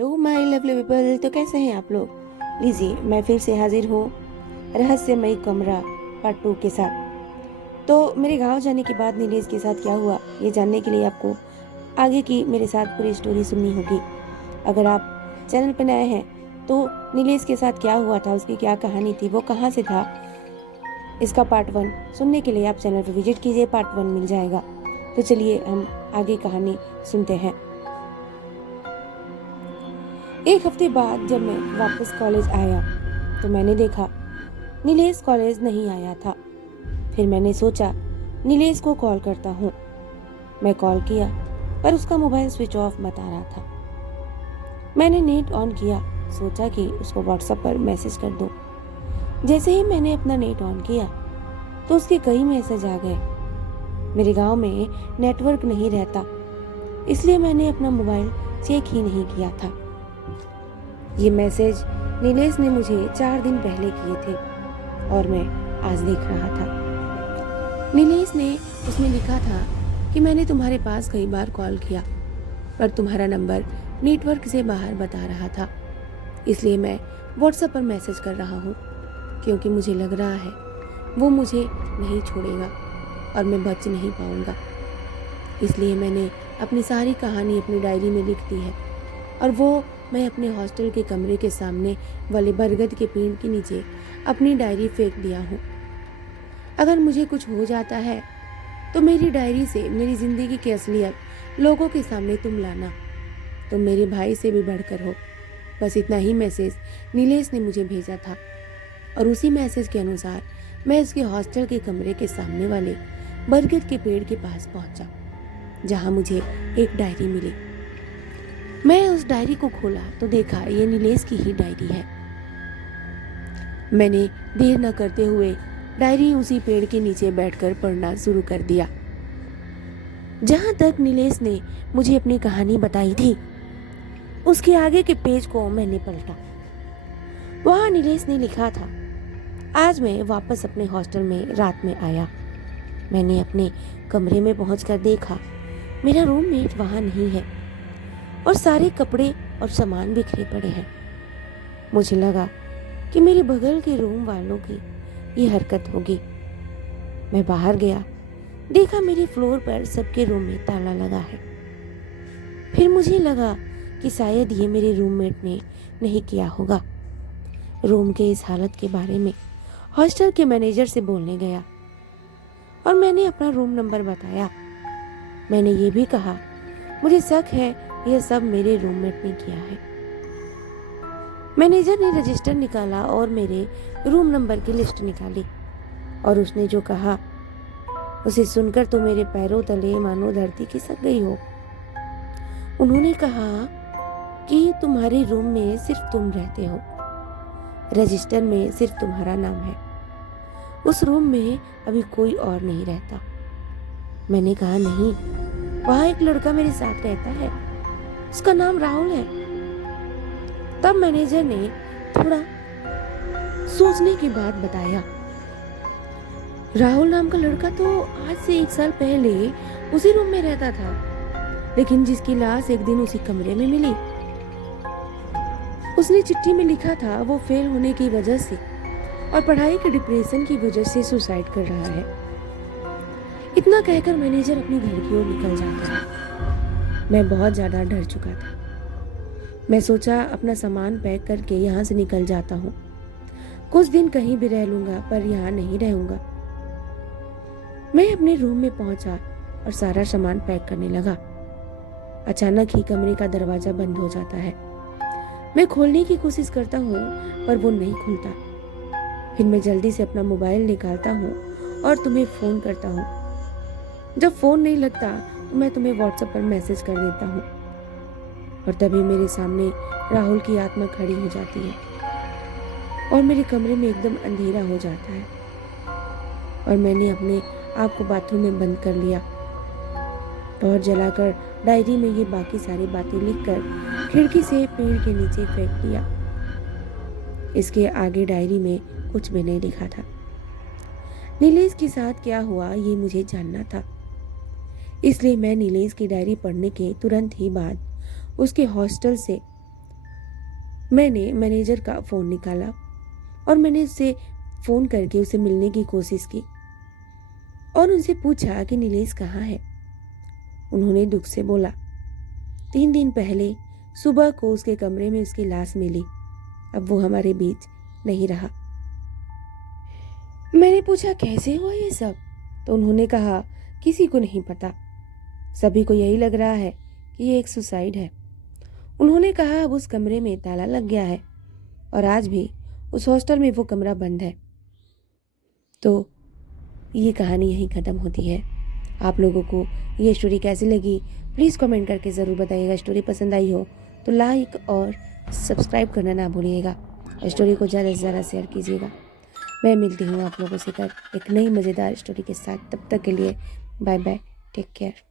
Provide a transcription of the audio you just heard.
Hello my lovely people, तो कैसे हैं आप लोग। लीजिए मैं फिर से हाजिर हूँ रहस्यमयी कमरा पार्ट 2 के साथ। तो मेरे गांव जाने के बाद नीलेश के साथ क्या हुआ, ये जानने के लिए आपको आगे की मेरे साथ पूरी स्टोरी सुननी होगी। अगर आप चैनल पर नए हैं तो नीलेश के साथ क्या हुआ था, उसकी क्या कहानी थी, वो कहाँ से था, इसका पार्ट 1 सुनने के लिए आप चैनल पर विजिट कीजिए, पार्ट 1 मिल जाएगा। तो चलिए हम आगे कहानी सुनते हैं। एक हफ्ते बाद जब मैं वापस कॉलेज आया तो मैंने देखा नीलेश कॉलेज नहीं आया था। फिर मैंने सोचा नीलेश को कॉल करता हूँ। मैं कॉल किया पर उसका मोबाइल स्विच ऑफ बता रहा था। मैंने नेट ऑन किया, सोचा कि उसको व्हाट्सएप पर मैसेज कर दूं। जैसे ही मैंने अपना नेट ऑन किया तो उसके कई मैसेज आ गए। मेरे गांव में नेटवर्क नहीं रहता, इसलिए मैंने अपना मोबाइल चेक ही नहीं किया था। ये मैसेज नीलेश ने मुझे 4 दिन पहले किए थे और मैं आज देख रहा था। नीलेश ने उसमें लिखा था कि मैंने तुम्हारे पास कई बार कॉल किया पर तुम्हारा नंबर नेटवर्क से बाहर बता रहा था, इसलिए मैं व्हाट्सएप पर मैसेज कर रहा हूँ क्योंकि मुझे लग रहा है वो मुझे नहीं छोड़ेगा और मैं बच नहीं पाऊँगा। इसलिए मैंने अपनी सारी कहानी अपनी डायरी में लिख दी है और वो मैं अपने हॉस्टल के कमरे के सामने वाले बरगद के पेड़ के नीचे अपनी डायरी फेंक दिया हूँ। अगर मुझे कुछ हो जाता है तो मेरी डायरी से मेरी जिंदगी की असलियत लोगों के सामने तुम लाना। तुम मेरे भाई से भी बढ़कर हो। बस इतना ही मैसेज नीलेश ने मुझे भेजा था और उसी मैसेज के अनुसार मैं उसके हॉस्टल के कमरे के सामने वाले बरगद के पेड़ के पास पहुंचा, जहां मुझे एक डायरी मिली। मैं उस डायरी को खोला तो देखा ये नीलेश की ही डायरी है। मैंने देर न करते हुए डायरी उसी पेड़ के नीचे बैठकर पढ़ना शुरू कर दिया। जहां तक नीलेश ने मुझे अपनी कहानी बताई थी उसके आगे के पेज को मैंने पलटा। वहां नीलेश ने लिखा था, आज मैं वापस अपने हॉस्टल में रात में आया। मैंने अपने कमरे में पहुंचकर देखा मेरा रूममेट वहां नहीं है और सारे कपड़े और सामान बिखरे पड़े हैं। मुझे लगा कि मेरे बगल के रूम वालों की ये हरकत होगी। मैं बाहर गया, देखा मेरे फ्लोर पर सबके रूम में ताला लगा है। फिर मुझे लगा कि शायद ये मेरे रूममेट ने नहीं किया होगा। रूम के इस हालत के बारे में हॉस्टल के मैनेजर से बोलने गया और मैंने अपना रूम नंबर बताया। मैंने ये भी कहा मुझे शक है यह सब मेरे रूममेट ने किया है। मैनेजर ने रजिस्टर निकाला और मेरे रूम नंबर की लिस्ट निकाली और उसने जो कहा उसे सुनकर तो मेरे पैरों तले मानो धरती खिसक गई हो। उन्होंने कहा कि तुम्हारे रूम में सिर्फ तुम रहते हो, रजिस्टर में सिर्फ तुम्हारा नाम है, उस रूम में अभी कोई और नहीं रहता। मैंने कहा नहीं, वहां एक लड़का मेरे साथ रहता है, उसका नाम राहुल है। तब मैनेजर ने थोड़ा सोचने के बाद बताया, राहुल नाम का लड़का तो आज से 1 साल पहले उसी रूम में रहता था, लेकिन जिसकी लाश एक दिन उसी कमरे में मिली। उसने चिट्ठी में लिखा था वो फेल होने की वजह से और पढ़ाई के डिप्रेशन की वजह से सुसाइड कर रहा है। इतना कहकर मैनेजर अपने घर की ओर निकल जाता है। मैं बहुत ज्यादा डर चुका था। मैं सोचा अपना सामान पैक करके यहाँ से निकल जाता हूँ। कुछ दिन कहीं भी रह लूंगा पर यहाँ नहीं रहूंगा। मैं अपने रूम में पहुंचा और सारा सामान पैक करने लगा। अचानक ही कमरे का दरवाजा बंद हो जाता है। मैं खोलने की कोशिश करता हूँ पर वो नहीं खुलता। फिर मैं जल्दी से अपना मोबाइल निकालता हूँ और तुम्हें फोन करता हूँ। जब फोन नहीं लगता तो मैं तुम्हें व्हाट्सएप पर मैसेज कर देता हूँ और तभी मेरे सामने राहुल की आत्मा खड़ी हो जाती है और मेरे कमरे में एकदम अंधेरा हो जाता है और मैंने अपने आप को बाथरूम में बंद कर लिया और जलाकर डायरी में ये बाकी सारी बातें लिखकर खिड़की से पेड़ के नीचे फेंक दिया। इसके आगे डायरी में कुछ भी नहीं लिखा था। नीलेश के साथ क्या हुआ ये मुझे जानना था, इसलिए मैं नीलेश की डायरी पढ़ने के तुरंत ही बाद उसके हॉस्टल से मैंने मैनेजर का फ़ोन निकाला और मैंने उससे फ़ोन करके उसे मिलने की कोशिश की और उनसे पूछा कि नीलेश कहाँ है। उन्होंने दुख से बोला, 3 दिन पहले सुबह को उसके कमरे में उसकी लाश मिली, अब वो हमारे बीच नहीं रहा। मैंने पूछा कैसे हुआ ये सब, तो उन्होंने कहा किसी को नहीं पता, सभी को यही लग रहा है कि ये एक सुसाइड है। उन्होंने कहा अब उस कमरे में ताला लग गया है और आज भी उस हॉस्टल में वो कमरा बंद है। तो ये कहानी यहीं ख़त्म होती है। आप लोगों को ये स्टोरी कैसी लगी प्लीज़ कमेंट करके ज़रूर बताइएगा। स्टोरी पसंद आई हो तो लाइक और सब्सक्राइब करना ना भूलिएगा और स्टोरी को ज़्यादा से ज़्यादा शेयर कीजिएगा। मैं मिलती हूँ आप लोगों से कल एक नई मज़ेदार स्टोरी के साथ। तब तक के लिए बाय बाय, टेक केयर।